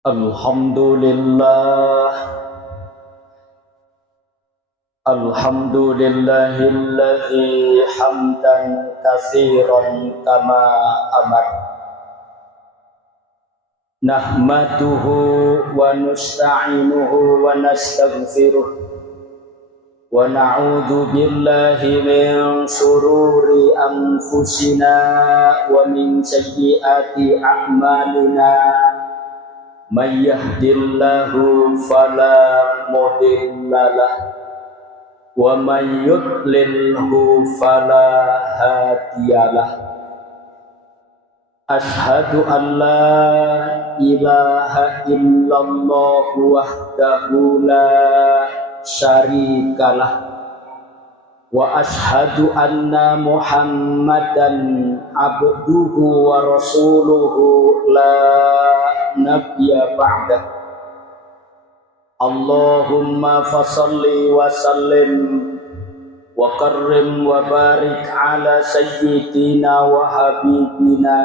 Alhamdulillah, alhamdulillahilladzi hamdan katsiran kama amar. Nahmaduhu wa nusta'inuhu wa nastaghfiruh wa na'udzu billahi min shururi anfusina wa min sayyiati a'malina. Man yahdillahu fala mudhillalah wa man yudlilhu fala hadiyalah. Ashhadu an la ilaha illallah wahdahu la syarikalah wa ashhadu anna Muhammadan abduhu wa rasuluhu la nabiyya ba'dah. Allahumma fasalli wa sallim wa karrim wa barik ala sayyidina wa habibina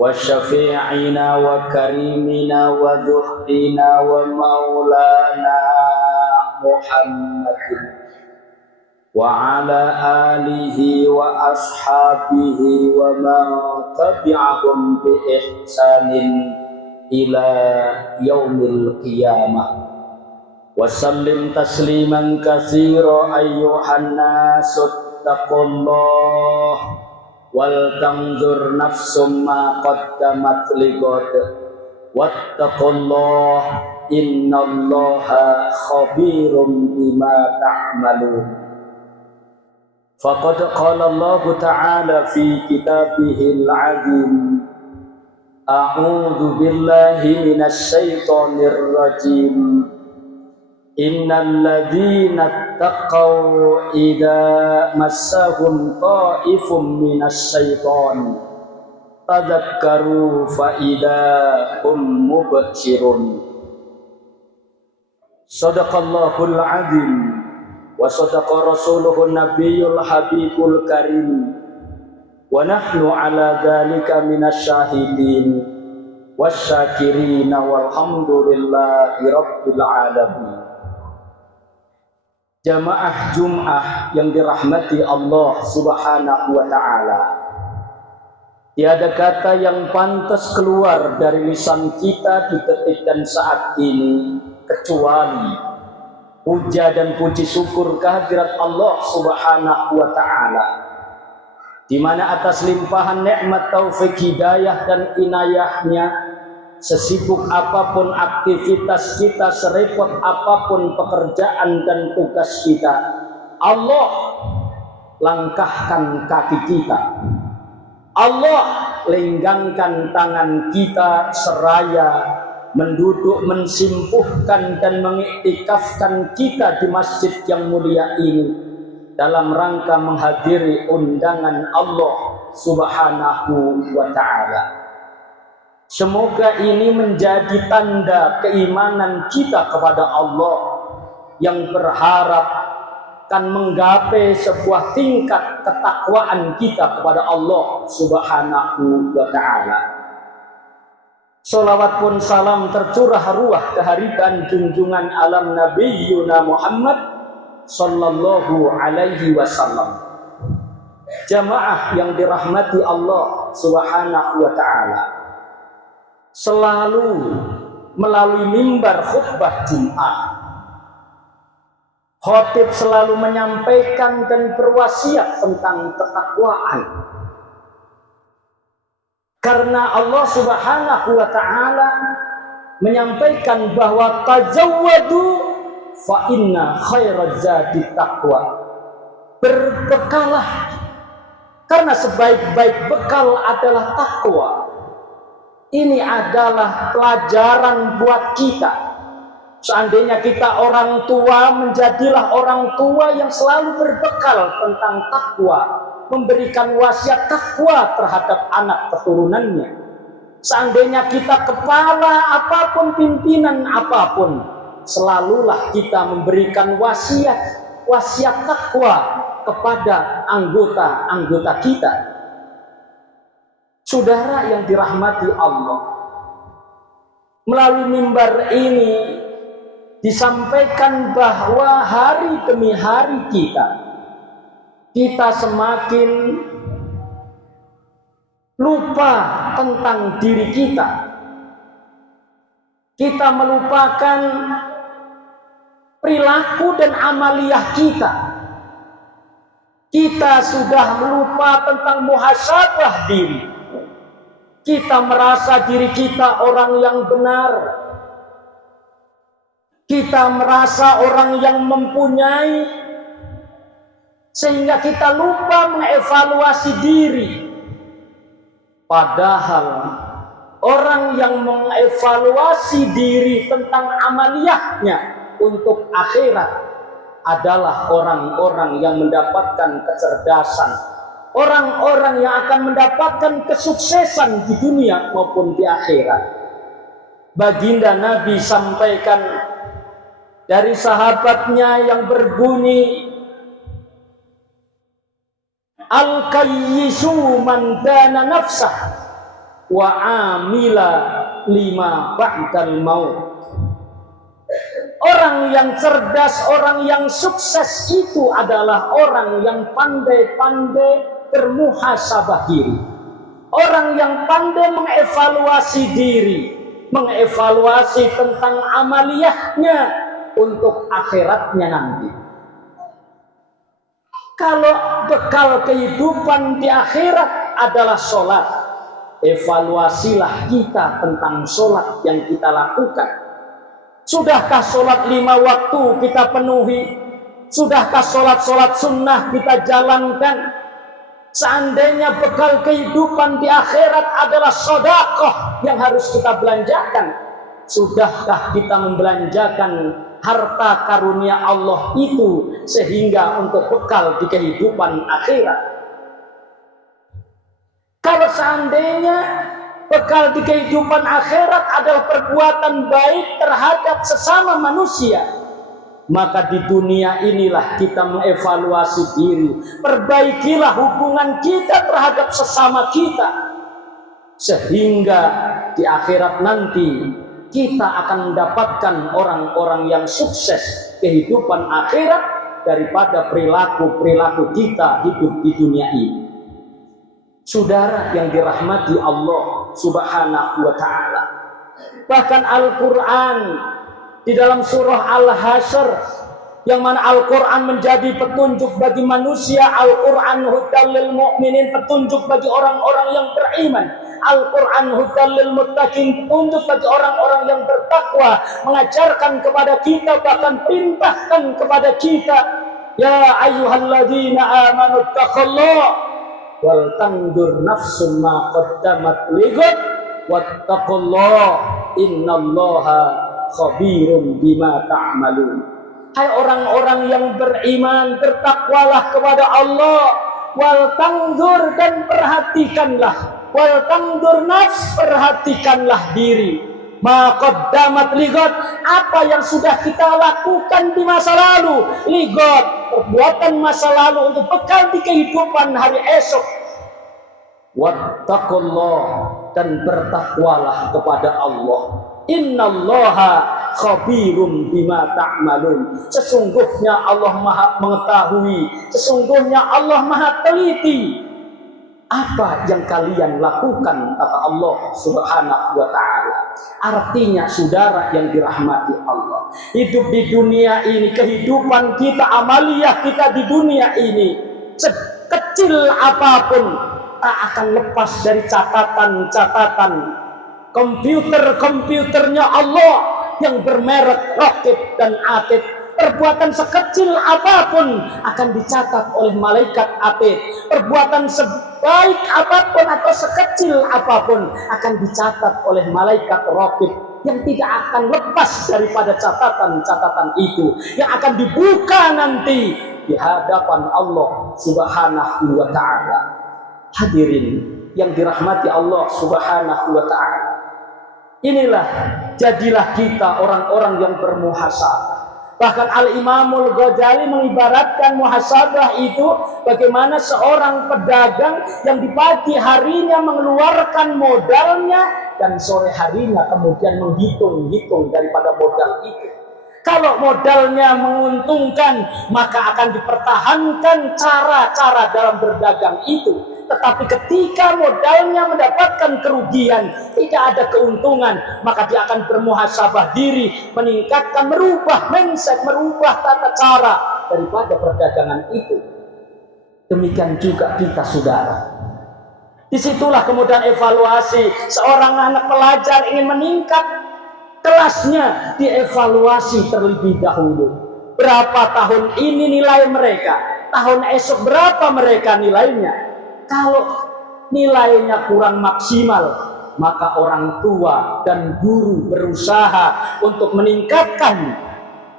wa syafi'ina wa karimina wa dhuhrina wa maulana Muhammadin wa ala alihi wa ashabihi wa man tabi'ahum bi ihsanin ila yaumil qiyamah. Wa sallim tasliman katsira ayyuhan nasu taqullah wal tanzur nafsum ma qaddamat lighad wattaqullah innallaha khabirum bima ta'malun. Faqad qala Allah Ta'ala fi kitabihil 'azim, a'udzu billahi minasy syaithanir rajim. Innal ladzina taqaw idza massahum ta'ifum minasy syaitan tadzakkaru fa idza hum mubsirun. Shadaqallahul 'azim wa sadaqa rasuluhun nabiyul habibul karim wa nahnu ala dzalika minasyahidin wasyakirin walhamdulillahi rabbil alamin. Jamaah Jum'ah yang dirahmati Allah Subhanahu wa ta'ala, tiada kata yang pantas keluar dari lisan kita di detik dan saat ini kecuali puja dan puji syukur kehadirat Allah Subhanahu wa ta'ala, di mana atas limpahan nikmat taufik hidayah dan inayahnya, sesibuk apapun aktivitas kita, serepot apapun pekerjaan dan tugas kita, Allah langkahkan kaki kita, Allah lenggangkan tangan kita seraya menduduk, mensimpuhkan dan mengiktikafkan kita di masjid yang mulia ini dalam rangka menghadiri undangan Allah Subhanahu wa ta'ala. Semoga ini menjadi tanda keimanan kita kepada Allah yang berharap akan menggapai sebuah tingkat ketakwaan kita kepada Allah Subhanahu wa ta'ala. Salawat pun salam tercurah ruah kehariban junjungan alam Nabiyuna Muhammad sallallahu alaihi wasallam. Jamaah yang dirahmati Allah Subhanahu wa ta'ala, selalu melalui mimbar khutbah Jumat, khatib selalu menyampaikan dan berwasiat tentang ketakwaan. Karena Allah Subhanahu wa ta'ala menyampaikan bahwa tazawwadu fa inna khairaz zadi taqwa. Berbekalah karena sebaik-baik bekal adalah takwa. Ini adalah pelajaran buat kita. Seandainya kita orang tua, menjadilah orang tua yang selalu berbekal tentang takwa, memberikan wasiat takwa terhadap anak keturunannya. Seandainya kita kepala apapun, pimpinan apapun, selalulah kita memberikan wasiat takwa kepada anggota-anggota kita. Saudara yang dirahmati Allah, melalui mimbar ini disampaikan bahwa hari demi hari kita semakin lupa tentang diri kita. Kita melupakan perilaku dan amaliyah kita. Kita sudah lupa tentang muhasabah diri. Kita merasa diri kita orang yang benar. Kita merasa orang yang mempunyai, sehingga kita lupa mengevaluasi diri. Padahal orang yang mengevaluasi diri tentang amaliyahnya untuk akhirat adalah orang-orang yang mendapatkan kecerdasan, orang-orang yang akan mendapatkan kesuksesan di dunia maupun di akhirat. Baginda Nabi sampaikan dari sahabatnya yang berbunyi, al-kayyisu man dana nafsah wa amila lima ba'dal maut. Orang yang cerdas, orang yang sukses itu adalah orang yang pandai-pandai bermuhasabah diri. Orang yang pandai mengevaluasi diri, mengevaluasi tentang amaliyahnya untuk akhiratnya nanti. Kalau bekal kehidupan di akhirat adalah sholat, evaluasilah kita tentang sholat yang kita lakukan. Sudahkah sholat 5 waktu kita penuhi? Sudahkah sholat sunnah kita jalankan? Seandainya bekal kehidupan di akhirat adalah sedekah yang harus kita belanjakan, sudahkah kita membelanjakan harta karunia Allah itu sehingga untuk bekal di kehidupan akhirat? Kalau seandainya bekal di kehidupan akhirat adalah perbuatan baik terhadap sesama manusia, maka di dunia inilah kita mengevaluasi diri. Perbaikilah hubungan kita terhadap sesama kita, sehingga di akhirat nanti kita akan mendapatkan orang-orang yang sukses kehidupan akhirat daripada perilaku-perilaku kita hidup di dunia ini. Saudara yang dirahmati Allah Subhanahu wa ta'ala, bahkan Al-Quran di dalam surah Al-Hasyr, yang mana Al-Quran menjadi petunjuk bagi manusia, Al-Quran hudan lil mu'minin, petunjuk bagi orang-orang yang beriman, Al-Quran hudan lil muttaqin, petunjuk bagi orang-orang yang bertakwa, mengajarkan kepada kita, bahkan perintahkan kepada kita, ya ayyuhalladzina amanu taqullah wal tandur nafsum ma qaddamat lighad wattaqullah innallaha khabirum bima ta'malun. Hai orang-orang yang beriman, bertakwalah kepada Allah. Wal tandur, dan perhatikanlah. Wal tandur nafs, perhatikanlah diri. Ma qaddamat lighad, apa yang sudah kita lakukan di masa lalu. Lighad, perbuatan masa lalu untuk bekal di kehidupan hari esok. Wattaqullah, dan bertakwalah kepada Allah. Innallaha khabirum bima ta'malun. Sesungguhnya Allah Maha mengetahui, sesungguhnya Allah Maha teliti apa yang kalian lakukan, kata Allah Subhanahu wa ta'ala. Artinya saudara yang dirahmati Allah, hidup di dunia ini, kehidupan kita, amaliyah kita di dunia ini, sekecil apapun tak akan lepas dari catatan-catatan komputernya Allah yang bermerek Raqib dan Atid. Perbuatan sekecil apapun akan dicatat oleh malaikat Atid. Perbuatan sebaik apapun atau sekecil apapun akan dicatat oleh malaikat Raqib, yang tidak akan lepas daripada catatan-catatan itu, yang akan dibuka nanti di hadapan Allah Subhanahu wa ta'ala. Hadirin yang dirahmati Allah Subhanahu wa ta'ala, inilah, jadilah kita orang-orang yang bermuhasabah. Bahkan Al-Imamul Ghazali mengibaratkan muhasabah itu bagaimana seorang pedagang yang di pagi harinya mengeluarkan modalnya dan sore harinya kemudian menghitung-hitung daripada modal itu. Kalau modalnya menguntungkan, maka akan dipertahankan cara-cara dalam berdagang itu. Tetapi ketika modalnya mendapatkan kerugian, tidak ada keuntungan, maka dia akan bermuhasabah diri, meningkatkan, merubah mindset, merubah tata cara daripada perdagangan itu. Demikian juga kita, saudara. Disitulah kemudian evaluasi. Seorang anak pelajar ingin meningkat kelasnya, dievaluasi terlebih dahulu. Berapa tahun ini nilai mereka? Tahun esok berapa mereka nilainya? Kalau nilainya kurang maksimal, maka orang tua dan guru berusaha untuk meningkatkan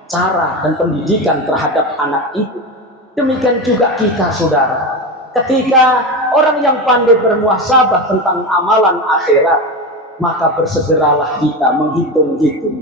cara dan pendidikan terhadap anak itu. Demikian juga kita, saudara. Ketika orang yang pandai bermuhasabah tentang amalan akhirat, maka bersegeralah kita menghitung-hitung.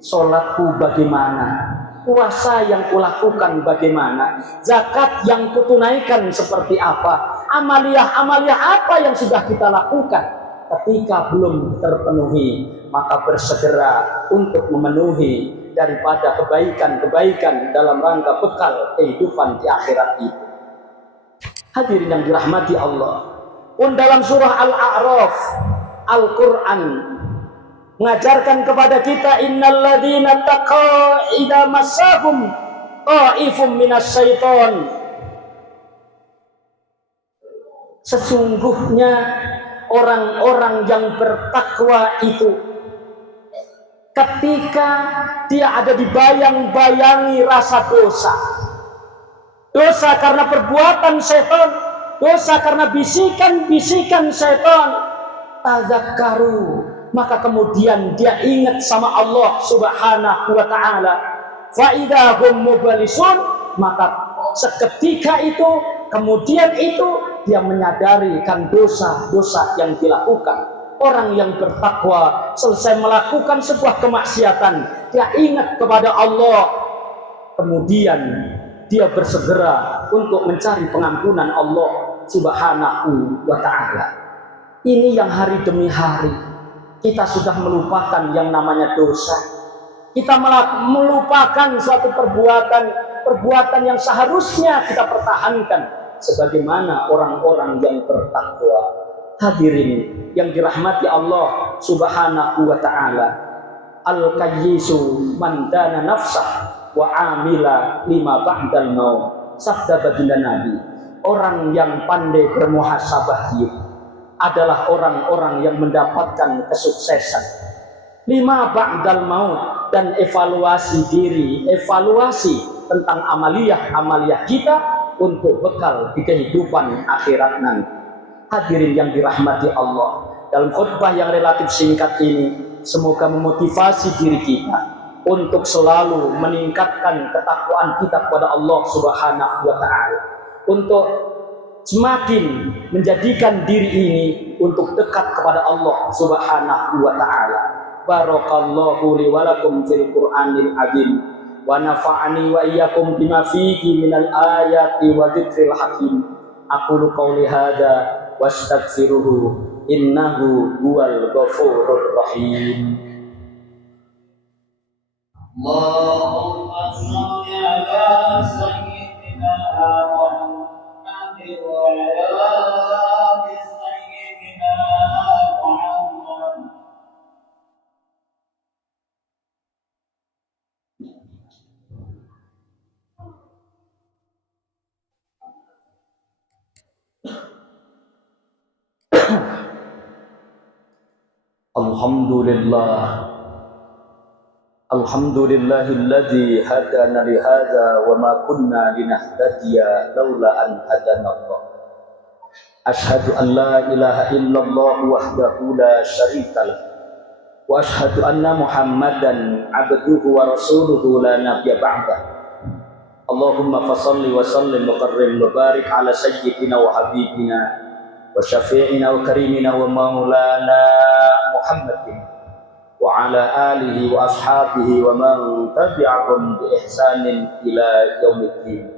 Sholatku bagaimana? Puasa yang kulakukan bagaimana? Zakat yang kutunaikan seperti apa? Amaliyah-amaliyah apa yang sudah kita lakukan? Ketika belum terpenuhi, maka bersegera untuk memenuhi daripada kebaikan-kebaikan dalam rangka bekal kehidupan di akhirat itu. Hadirin yang dirahmati Allah. Pun dalam surah Al-A'raf, Al-Quran mengajarkan kepada kita, innal ladzina taqaw idza massahum ta'ifum minasyaiton. Sesungguhnya orang-orang yang bertakwa itu ketika dia ada dibayang-bayangi rasa dosa, dosa karena perbuatan setan, dosa karena bisikan-bisikan setan, tadzakkaru, maka kemudian dia ingat sama Allah Subhanahu wa ta'ala. Fa idza hum mubalisun, maka seketika itu, kemudian itu dia menyadari kan dosa-dosa yang dilakukan. Orang yang bertakwa selesai melakukan sebuah kemaksiatan, dia ingat kepada Allah, kemudian dia bersegera untuk mencari pengampunan Allah Subhanahu wa ta'ala. Ini yang hari demi hari kita sudah melupakan yang namanya dosa. Kita melupakan suatu perbuatan yang seharusnya kita pertahankan sebagaimana orang-orang yang bertakwa. Hadirin yang dirahmati Allah Subhanahu wa ta'ala. Al-kayyisu man dana nafsah wa amila lima ba'dal maut. Sabda baginda Nabi, orang yang pandai bermuhasabah diri adalah orang-orang yang mendapatkan kesuksesan lima ba'dal maut, dan evaluasi diri, evaluasi tentang amaliyah-amaliyah kita untuk bekal di kehidupan akhirat nanti. Hadirin yang dirahmati Allah, dalam khutbah yang relatif singkat ini semoga memotivasi diri kita untuk selalu meningkatkan ketakwaan kita kepada Allah Subhanahu wa ta'ala, untuk semakin menjadikan diri ini untuk dekat kepada Allah Subhanahu wa ta'ala. Barakallahu li wa lakum fil Qur'anil azim wa nafa'ani wa iyyakum bima fihi minal ayati wa dzikril hakim. Aqulu qawli hadza wastaghfiruhu innahu huwal ghafurur rahim. Allahumma shalli ala sayyidina Muhammad wa ala ali sayyidina Muhammad. Alhamdulillah, alhamdulillahilladzi hadana li hadza wa ma kunna linahtadiya laula an hadanallah. Asyhadu an la ilaha illallah wahdahu la syarikalah wa asyhadu anna Muhammadan abduhu wa rasuluhu la nabiyya ba'dah. Allahumma fashalli wa sallim wa karrim wa barik ala sayyidina wa habibina wa syafi'ina wa karimina wa maulana Muhammadin وعلى آله وأصحابه ومن تبعهم بإحسان إلى يوم الدين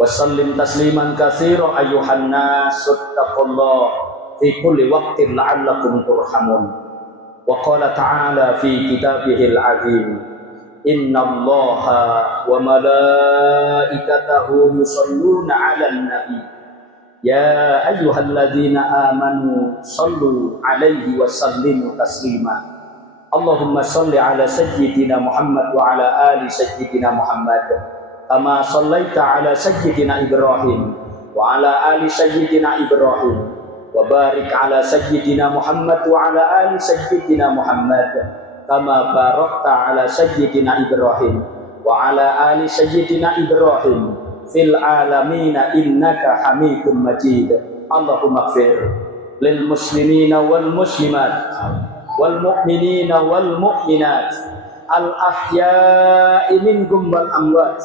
وسلم تسليما كثيرا أيها الناس اتقوا الله في كل وقت لعلكم ترحمون وقال تعالى في كتابه العظيم إن الله وملائكته يصلون على النبي يا أيها الذين آمنوا صلوا عليه وسلموا تسليما اللهم صل على سيدنا محمد وعلى آل سيدنا محمد كما صليت على سيدنا إبراهيم وعلى آل سيدنا إبراهيم وبارك على سيدنا محمد وعلى آل سيدنا محمد كما باركت على سيدنا إبراهيم وعلى آل سيدنا إبراهيم في العالمين إنك حميد مجيد اللهم اغفر للمسلمين والمسلمات والمؤمنين والمؤمنات الأحياء منهم والأموات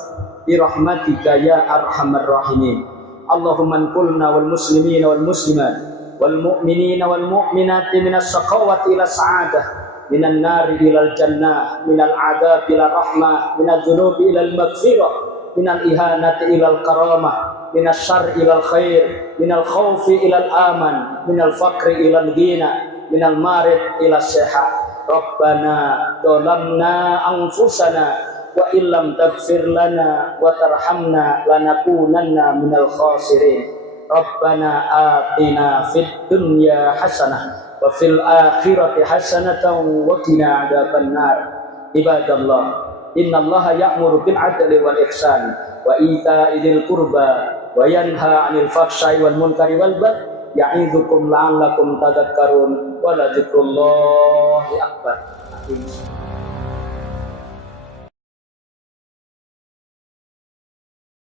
برحمتك يا أرحم الراحمين اللهم انقلنا والمسلمين والمسلمات والمؤمنين والمؤمنات من الشقاوة إلى السعادة من النار إلى الجنة من العذاب إلى الرحمة من الذنوب إلى المغفرة من الإهانة إلى الكرامة من الشر إلى الخير من الخوف إلى الأمن من الفقر إلى الغنى من المرض إلى الصحة ربنا ظلمنا أنفسنا وإن لم تغفر لنا وترحمنا لنكونن من الخاسرين ربنا آتنا في الدنيا حسنة وفي الآخرة حسنة وقنا عذاب النار عباد الله إن الله يأمر بالعدل والإحسان وإيتاء ذي القربى وينهى عن الفحشاء والمنكر والبغي يعظكم لعلكم تذكرون ولذكر الله أكبر